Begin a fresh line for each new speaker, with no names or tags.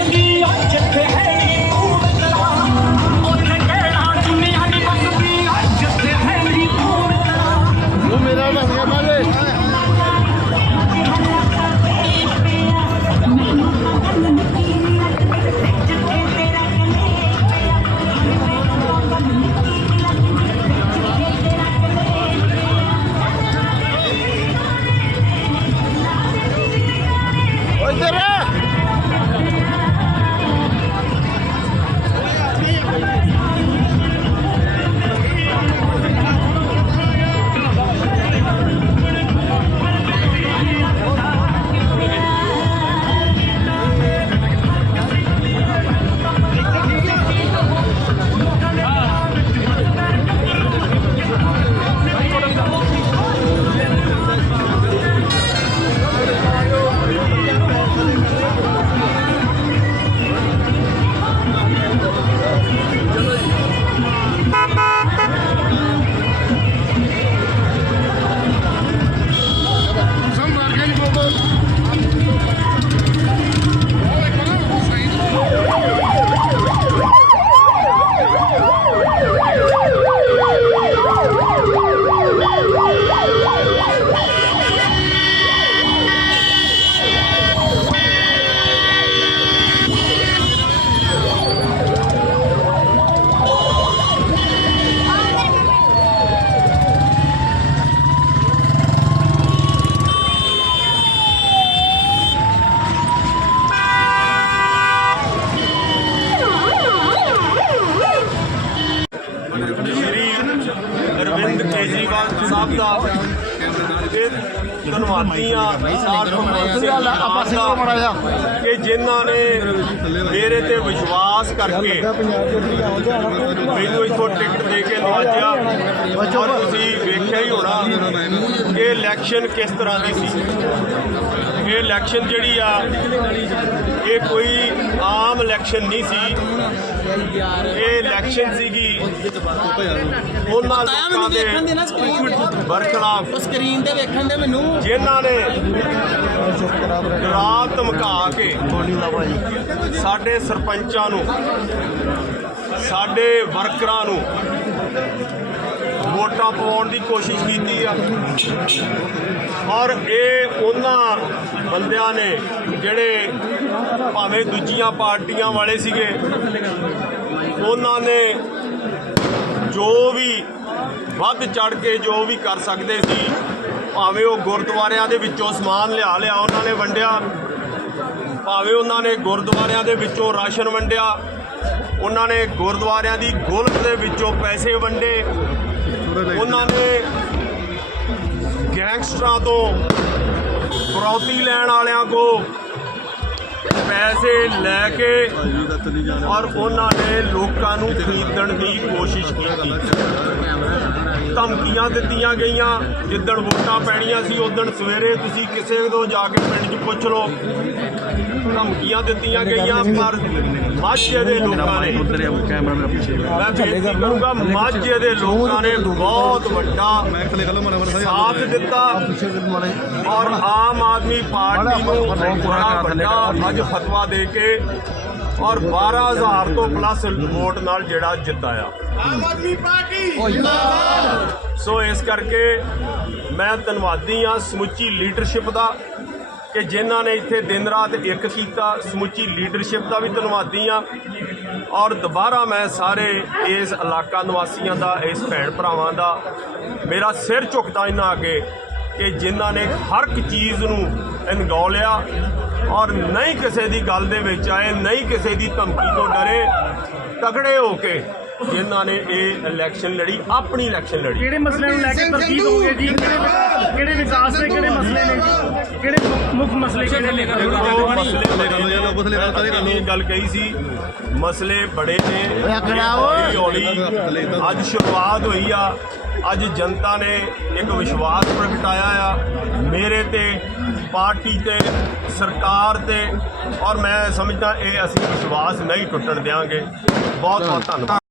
ਵਸਦੀ
ਕੇਜਰੀਵਾਲ ਸਾਹਿਬ ਦਾ ਇਹ ਧੰਨਵਾਦੀ ਆ
ਆਪਾਂ ਸਿੰਘੋ ਮੜਾ ਜਾ
ਕਿ ਜਿਨ੍ਹਾਂ ਨੇ ਮੇਰੇ ਤੇ ਵਿਸ਼ਵਾਸ ਕਰਕੇ ਮੈਨੂੰ ਇਥੋਂ ਟਿਕਟ ਦੇ ਕੇ ਨਵਾਜਿਆ ਔਰ ਤੁਸੀਂ ਵੇਖਿਆ ਹੀ ਹੋਣਾ ਕਿ ਇਲੈਕਸ਼ਨ ਕਿਸ ਤਰ੍ਹਾਂ ਦੀ ਸੀ। ਇਹ ਇਲੈਕਸ਼ਨ ਜਿਹੜੀ ਆ ਇਹ ਕੋਈ ਆਮ ਇਲੈਕਸ਼ਨ ਨਹੀਂ ਸੀ ਇਹ ਇਲੈਕਸ਼ਨ ਸੀਗੀ ਉਹਨਾਂ ਲੋਕਾਂ ਦੇ
ਵੇਖਣ ਦੇ ਨਾ ਸਕਰੀਨ
ਬਰਖਲਾਫ
ਸਕਰੀਨ ਤੇ ਵੇਖਣ ਦੇ ਮੈਨੂੰ
ਜਿਨ੍ਹਾਂ ਨੇ ਡਰਾ ਧਮਕਾ ਕੇ ਸਾਡੇ ਸਰਪੰਚਾਂ ਨੂੰ ਸਾਡੇ ਵਰਕਰਾਂ ਨੂੰ ਵੋਟਾਂ ਪਾਉਣ ਦੀ ਕੋਸ਼ਿਸ਼ ਕੀਤੀ ਆ। ਔਰ ਇਹ ਉਹਨਾਂ ਬੰਦਿਆਂ ਨੇ ਜਿਹੜੇ ਭਾਵੇਂ ਦੂਜੀਆਂ ਪਾਰਟੀਆਂ ਵਾਲੇ ਸੀਗੇ, ਉਹਨਾਂ ਨੇ ਜੋ ਵੀ ਵੱਧ ਚੜ ਕੇ ਜੋ ਵੀ ਕਰ ਸਕਦੇ ਸੀ, ਭਾਵੇਂ ਉਹ ਗੁਰਦੁਆਰਿਆਂ ਦੇ ਵਿੱਚੋਂ ਸਮਾਨ ਲਿਆ ਲਿਆ ਉਹਨਾਂ ਨੇ ਵੰਡਿਆ, ਭਾਵੇਂ ਉਹਨਾਂ ਨੇ ਗੁਰਦੁਆਰਿਆਂ ਦੇ ਵਿੱਚੋਂ ਰਾਸ਼ਨ ਵੰਡਿਆ, ਉਹਨਾਂ ਨੇ ਗੁਰਦੁਆਰਿਆਂ ਦੀ ਗੋਲਕ ਦੇ ਵਿੱਚੋਂ ਪੈਸੇ ਵੰਡੇ ਉਹਨਾਂ ਨੇ ਗੈਂਗਸਟਰਾਂ ਤੋਂ ਫਰੌਤੀ ਲੈਣ ਵਾਲਿਆਂ ਕੋ ਪੈਸੇ ਲੈ ਕੇ ਔਰ ਉਹਨਾਂ ਨੇ ਲੋਕਾਂ ਨੂੰ ਖਰੀਦਣ ਦੀ ਕੋਸ਼ਿਸ਼ ਕੀਤੀ। ਧਮਕੀਆਂ ਦਿੱਤੀਆਂ ਗਈਆਂ ਜਿੱਦਣ ਵੋਟਾਂ ਪੈਣੀਆਂ ਸੀ ਉਦੋਂ ਸਵੇਰੇ ਤੁਸੀਂ ਕਿਸੇ ਤੋਂ ਜਾ ਕੇ ਪਿੰਡ 'ਚ ਪੁੱਛ ਲਓ। ਧਮਕੀਆਂ ਦਿੱਤੀਆਂ ਗਈਆਂ ਪਰ ਮਾਝੇ ਦੇ ਲੋਕਾਂ ਨੇ ਮੈਂ ਬੇਨਤੀ ਕਰੂੰਗਾ ਮਾਝੇ ਦੇ ਲੋਕਾਂ ਨੇ ਬਹੁਤ ਵੱਡਾ ਸਾਥ ਦਿੱਤਾ। ਔਰ ਆਮ ਆਦਮੀ ਪਾਰਟੀ ਨੂੰ ਬੜਾ ਵੱਡਾ ਅੱਜ ਫਤਵਾ ਦੇ ਕੇ ਔਰ 12000 ਤੋਂ ਪਲੱਸ ਵੋਟ ਨਾਲ ਜਿਹੜਾ ਜਿੱਤਾਇਆ ਸੋ ਇਸ ਕਰਕੇ ਮੈਂ ਧੰਨਵਾਦੀ ਆ ਸਮੁੱਚੀ ਲੀਡਰਸ਼ਿਪ ਦਾ ਕਿ ਜਿਨ੍ਹਾਂ ਨੇ ਇੱਥੇ ਦਿਨ ਰਾਤ ਇੱਕ ਕੀਤਾ। ਸਮੁੱਚੀ ਲੀਡਰਸ਼ਿਪ ਦਾ ਵੀ ਧੰਨਵਾਦੀ ਆ ਔਰ ਦੁਬਾਰਾ ਮੈਂ ਸਾਰੇ ਇਸ ਇਲਾਕਾ ਨਿਵਾਸੀਆਂ ਦਾ ਇਸ ਭੈਣ ਭਰਾਵਾਂ ਦਾ ਮੇਰਾ ਸਿਰ ਝੁਕਦਾ ਇਹਨਾਂ ਅੱਗੇ ਕਿ ਜਿਨ੍ਹਾਂ ਨੇ ਹਰ ਇੱਕ ਚੀਜ਼ ਨੂੰ ਅਣਗੌਲਿਆ ਔਰ ਨਹੀਂ ਕਿਸੇ ਦੀ ਗੱਲ ਦੇ ਵਿੱਚ ਆਏ ਨਹੀਂ ਕਿਸੇ ਦੀ ਧਮਕੀ ਤੋਂ ਡਰੇ ਤਗੜੇ ਹੋ ਕੇ ਜਿਨ੍ਹਾਂ ਨੇ ਇਹ ਇਲੈਕਸ਼ਨ ਲੜੀ ਆਪਣੀ ਇਲੈਕਸ਼ਨ ਲੜੀ।
ਕਿਹੜੇ ਮਸਲੇ ਨੂੰ ਲੈ ਕੇ ਤਰਜੀਹ ਦੋਗੇ ਜੀ? ਕਿਹੜੇ ਵਿਕਾਸ- ਦੇ ਕਿਹੜੇ ਮਸਲੇ ਨੇ ਜੀ? ਕਿਹੜੇ ਮੁੱਖ- ਮਸਲੇ ਕਿਹੜੇ ਨੇ?
ਮਸਲੇ ਬੜੇ ਨੇ। ਮੈਂ ਗੱਲ ਕਹੀ ਸੀ ਮਸਲੇ ਬੜੇ ਨੇ ਹੌਲੀ ਅੱਜ ਸ਼ੁਰੂਆਤ ਹੋਈ ਆ। ਅੱਜ ਜਨਤਾ ਨੇ ਇੱਕ ਵਿਸ਼ਵਾਸ ਪ੍ਰਗਟਾਇਆ ਆ। ਮੇਰੇ ਤੇ, ਪਾਰਟੀ ਤੇ, ਸਰਕਾਰ ਤੇ, ਔਰ ਮੈਂ ਸਮਝਦਾ ਇਹ ਅਸੀਂ ਵਿਸ਼ਵਾਸ ਨਹੀਂ ਟੁੱਟਣ ਦੇਵਾਂਗੇ ਬਹੁਤ ਬਹੁਤ ਧੰਨਵਾਦ।